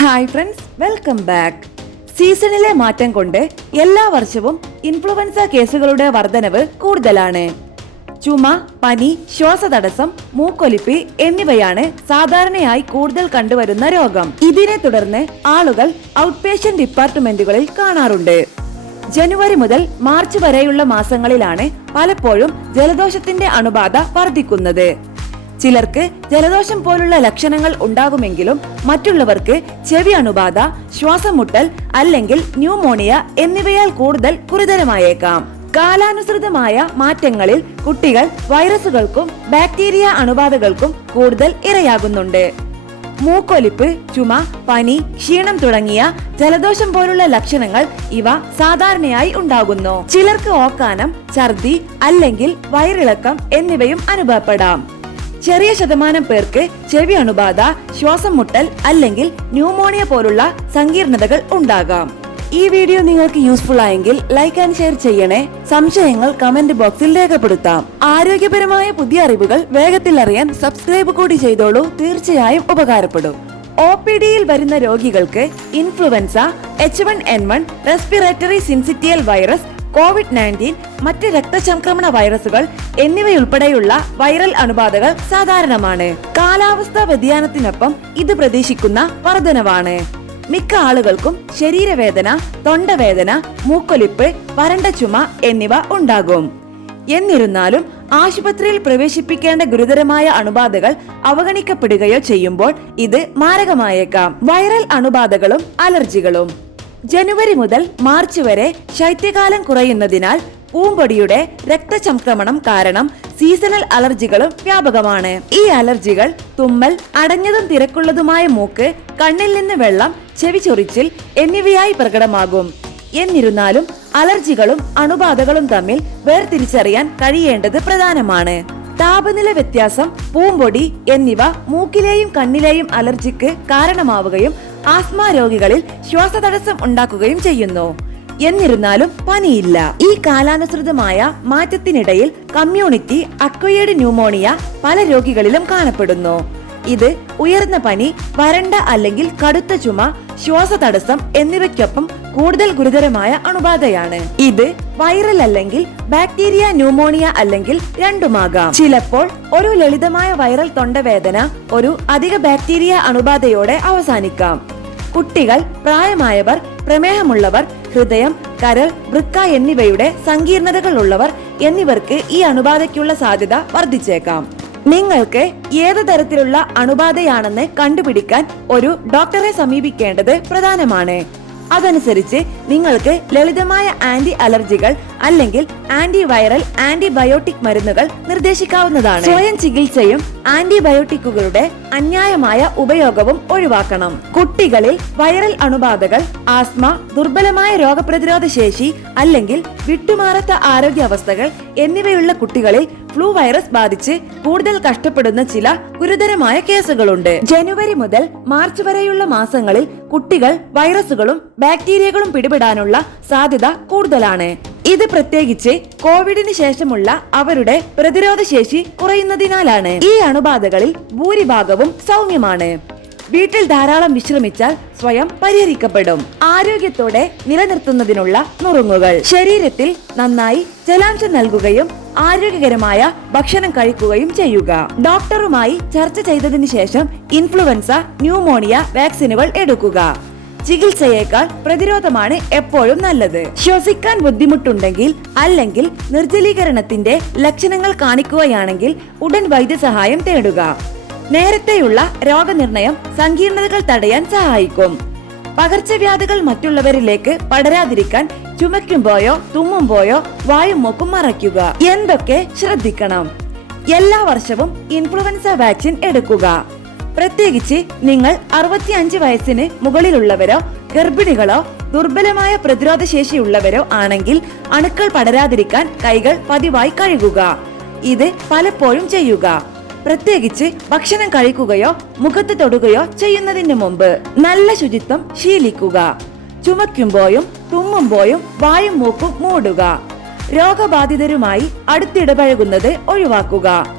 Hi friends, welcome back. സീസണിലെ മാറ്റം കൊണ്ട് എല്ലാ വർഷവും ഇൻഫ്ലുവൻസ കേസുകളുടെ വർധനവ് കൂടുതലാണ്. ചുമ, പനി, ശ്വാസതടസ്സം, മൂക്കൊലിപ്പ് എന്നിവയാണ് സാധാരണയായി കൂടുതൽ കണ്ടുവരുന്ന രോഗം. ഇതിനെ തുടർന്ന് ആളുകൾ ഔട്ട് പേഷ്യന്റ് ഡിപ്പാർട്ട്മെന്റുകളിൽ കാണാറുണ്ട്. ജനുവരി മുതൽ മാർച്ച് വരെയുള്ള മാസങ്ങളിലാണ് പലപ്പോഴും ജലദോഷത്തിന്റെ അണുബാധ വർദ്ധിക്കുന്നത്. ചിലർക്ക് ജലദോഷം പോലുള്ള ലക്ഷണങ്ങൾ ഉണ്ടാകുമെങ്കിലും മറ്റുള്ളവർക്ക് ചെവി അണുബാധ, ശ്വാസം മുട്ടൽ അല്ലെങ്കിൽ ന്യൂമോണിയ എന്നിവയാൽ കൂടുതൽ ഗുരുതരമായേക്കാം. കാലാനുസൃതമായ മാറ്റങ്ങളിൽ കുട്ടികൾ വൈറസുകൾക്കും ബാക്ടീരിയ അണുബാധകൾക്കും കൂടുതൽ ഇരയാകുന്നുണ്ട്. മൂക്കൊലിപ്പ്, ചുമ, പനി, ക്ഷീണം തുടങ്ങിയ ജലദോഷം പോലുള്ള ലക്ഷണങ്ങൾ ഇവ സാധാരണയായി ഉണ്ടാകുന്നു. ചിലർക്ക് ഓക്കാനം, ഛർദി അല്ലെങ്കിൽ വയറിളക്കം എന്നിവയും അനുഭവപ്പെടാം. ചെറിയ ശതമാനം പേർക്ക് ചെവി അണുബാധ, ശ്വാസം മുട്ടൽ അല്ലെങ്കിൽ ന്യൂമോണിയ പോലുള്ള സങ്കീർണതകൾ ഉണ്ടാകാം. ഈ വീഡിയോ നിങ്ങൾക്ക് യൂസ്ഫുൾ ആയെങ്കിൽ ലൈക്ക് ആൻഡ് ഷെയർ ചെയ്യണേ. സംശയങ്ങൾ കമന്റ് ബോക്സിൽ രേഖപ്പെടുത്താം. ആരോഗ്യപരമായ പുതിയ അറിവുകൾ വേഗത്തിൽ അറിയാൻ സബ്സ്ക്രൈബ് കൂടി ചെയ്തോളൂ. തീർച്ചയായും ഉപകാരപ്പെടും. OPDയിൽ വരുന്ന രോഗികൾക്ക് influenza, H1N1, respiratory syncytial virus, COVID-19, മറ്റ് രക്തചംക്രമണ വൈറസുകൾ എന്നിവയുൾപ്പെടെയുള്ള വൈറൽ അണുബാധകൾ സാധാരണമാണ്. കാലാവസ്ഥാ വ്യതിയാനത്തിനൊപ്പം ഇത് പ്രതീക്ഷിക്കുന്ന വർധനവാണ്. മിക്ക ആളുകൾക്കും ശരീരവേദന, തൊണ്ടവേദന, മൂക്കൊലിപ്പ്, വരണ്ട ചുമ എന്നിവ ഉണ്ടാകും. എന്നിരുന്നാലും ആശുപത്രിയിൽ പ്രവേശിപ്പിക്കേണ്ട ഗുരുതരമായ അണുബാധകൾ അവഗണിക്കപ്പെടുകയോ ചെയ്യുമ്പോൾ ഇത് മാരകമായേക്കാം. വൈറൽ അണുബാധകളും അലർജികളും. ജനുവരി മുതൽ മാർച്ച് വരെ ശൈത്യകാലം കുറയുന്നതിനാൽ പൂമ്പൊടിയുടെ രക്തചംക്രമണം കാരണം സീസണൽ അലർജികളും വ്യാപകമാണ്. ഈ അലർജികൾ തുമ്മൽ, അടഞ്ഞതും തിരക്കുള്ളതുമായ മൂക്ക്, കണ്ണിൽ നിന്ന് വെള്ളം, ചെവി ചൊറിച്ചിൽ എന്നിവയായി പ്രകടമാകും. എന്നിരുന്നാലും അലർജികളും അണുബാധകളും തമ്മിൽ വേർതിരിച്ചറിയാൻ കഴിയേണ്ടത് പ്രധാനമാണ്. താപനില വ്യത്യാസം, പൂമ്പൊടി എന്നിവ മൂക്കിലെയും കണ്ണിലെയും അലർജിക്ക് കാരണമാവുകയും ആസ്മ രോഗികളിൽ ശ്വാസതടസ്സം ഉണ്ടാക്കുകയും ചെയ്യുന്നു. എന്നിരുന്നാലും പനിയില്ല. ഈ കാലാനുസൃതമായ മാറ്റത്തിനിടയിൽ കമ്മ്യൂണിറ്റി അക്വയേർഡ് ന്യൂമോണിയ പല രോഗികളിലും കാണപ്പെടുന്നു. ഇത് ഉയർന്ന പനി, വരണ്ട അല്ലെങ്കിൽ കടുത്ത ചുമ, ശ്വാസതടസ്സം എന്നിവയ്ക്കൊപ്പം കൂടുതൽ ഗുരുതരമായ അണുബാധയാണ്. ഇത് വൈറൽ അല്ലെങ്കിൽ ബാക്ടീരിയ ന്യൂമോണിയ അല്ലെങ്കിൽ രണ്ടുമാകാം. ചിലപ്പോൾ ഒരു ലളിതമായ വൈറൽ തൊണ്ടവേദന ഒരു അധിക ബാക്ടീരിയ അണുബാധയോടെ അവസാനിക്കാം. കുട്ടികൾ, പ്രായമായവർ, പ്രമേഹമുള്ളവർ, ഹൃദയം, കരൾ, വൃക്ക എന്നിവയുടെ സങ്കീർണതകൾ ഉള്ളവർ എന്നിവർക്ക് ഈ അണുബാധയ്ക്കുള്ള സാധ്യത വർദ്ധിച്ചേക്കാം. നിങ്ങൾക്ക് ഏത് തരത്തിലുള്ള അണുബാധയാണെന്ന് കണ്ടുപിടിക്കാൻ ഒരു ഡോക്ടറെ സമീപിക്കേണ്ടത് പ്രധാനമാണ്. അതനുസരിച്ച് നിങ്ങൾക്ക് ലളിതമായ ആന്റി അലർജികൾ അല്ലെങ്കിൽ ആന്റിവൈറൽ, ആന്റിബയോട്ടിക് മരുന്നുകൾ നിർദ്ദേശിക്കാവുന്നതാണ്. സ്വയം ചികിത്സയും ആന്റിബയോട്ടിക്കുകളുടെ അന്യായമായ ഉപയോഗവും ഒഴിവാക്കണം. കുട്ടികളിൽ വൈറൽ അണുബാധകൾ, ആസ്മ, ദുർബലമായ രോഗപ്രതിരോധ ശേഷി അല്ലെങ്കിൽ വിട്ടുമാറാത്ത ആരോഗ്യാവസ്ഥകൾ എന്നിവയുള്ള കുട്ടികളിൽ ഫ്ലൂ വൈറസ് ബാധിച്ച് കൂടുതൽ കഷ്ടപ്പെടുന്ന ചില ഗുരുതരമായ കേസുകളുണ്ട്. ജനുവരി മുതൽ മാർച്ച് വരെയുള്ള മാസങ്ങളിൽ കുട്ടികൾ വൈറസുകളും ബാക്ടീരിയകളും പിടിപെടാനുള്ള സാധ്യത കൂടുതലാണ്. ഇത് പ്രത്യേകിച്ച് കോവിഡിന് ശേഷമുള്ള അവരുടെ പ്രതിരോധ ശേഷി കുറയുന്നതിനാലാണ്. ഈ അണുബാധകളിൽ ഭൂരിഭാഗവും സൗമ്യമാണ്. വീട്ടിൽ ധാരാളം വിശ്രമിച്ചാൽ സ്വയം പരിഹരിക്കപ്പെടും. ആരോഗ്യത്തോടെ നിലനിർത്തുന്നതിനുള്ള നുറുങ്ങുകൾ. ശരീരത്തിൽ നന്നായി ജലാംശം നൽകുകയും ആരോഗ്യകരമായ ഭക്ഷണം കഴിക്കുകയും ചെയ്യുക. ഡോക്ടറുമായി ചർച്ച ചെയ്തതിനു ശേഷം ഇൻഫ്ലുവൻസ, ന്യൂമോണിയ വാക്സിനുകൾ എടുക്കുക. ചികിത്സയേക്കാൾ പ്രതിരോധമാണ് എപ്പോഴും നല്ലത്. ശ്വസിക്കാൻ ബുദ്ധിമുട്ടുണ്ടെങ്കിൽ അല്ലെങ്കിൽ നിർജ്ജലീകരണത്തിന്റെ ലക്ഷണങ്ങൾ കാണിക്കുകയാണെങ്കിൽ ഉടൻ വൈദ്യസഹായം തേടുക. നേരത്തെയുള്ള രോഗനിർണയം സങ്കീർണതകൾ തടയാൻ സഹായിക്കും. പകർച്ചവ്യാധികൾ മറ്റുള്ളവരിലേക്ക് പടരാതിരിക്കാൻ ചുമയ്ക്കുമ്പോയോ തുമ്മുമ്പോയോ വായും മൂക്കും മറയ്ക്കുക. എന്തൊക്കെ ശ്രദ്ധിക്കണം? എല്ലാ വർഷവും ഇൻഫ്ലുവൻസ വാക്സിൻ എടുക്കുക. പ്രത്യേകിച്ച് നിങ്ങൾ 65 വയസ്സിന് മുകളിലുള്ളവരോ ഗർഭിണികളോ ദുർബലമായ പ്രതിരോധ ശേഷിയുള്ളവരോ ആണെങ്കിൽ അണുക്കൾ പടരാതിരിക്കാൻ കൈകൾ പതിവായി കഴുകുക. ഇത് പലപ്പോഴും ചെയ്യുക. പ്രത്യേകിച്ച് ഭക്ഷണം കഴിക്കുകയോ മുഖത്ത് തൊടുകയോ ചെയ്യുന്നതിന് മുമ്പ്. നല്ല ശുചിത്വം ശീലിക്കുക. ചുമയ്ക്കുമ്പോഴും തുമ്മുമ്പോഴും വായും മൂക്കും മൂടുക. രോഗബാധിതരുമായി അടുത്തിടപഴകുന്നത് ഒഴിവാക്കുക.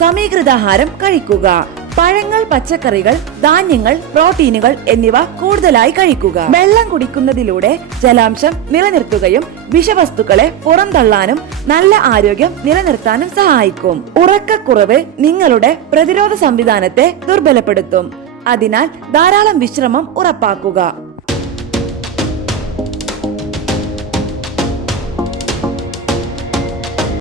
സമീകൃതാഹാരം കഴിക്കുക. പഴങ്ങൾ, പച്ചക്കറികൾ, ധാന്യങ്ങൾ, പ്രോട്ടീനുകൾ എന്നിവ കൂടുതലായി കഴിക്കുക. വെള്ളം കുടിക്കുന്നതിലൂടെ ജലാംശം നിലനിർത്തുകയും വിഷവസ്തുക്കളെ പുറന്തള്ളാനും നല്ല ആരോഗ്യം നിലനിർത്താനും സഹായിക്കും. ഉറക്കക്കുറവ് നിങ്ങളുടെ പ്രതിരോധ സംവിധാനത്തെ ദുർബലപ്പെടുത്തും. അതിനാൽ ധാരാളം വിശ്രമം ഉറപ്പാക്കുക.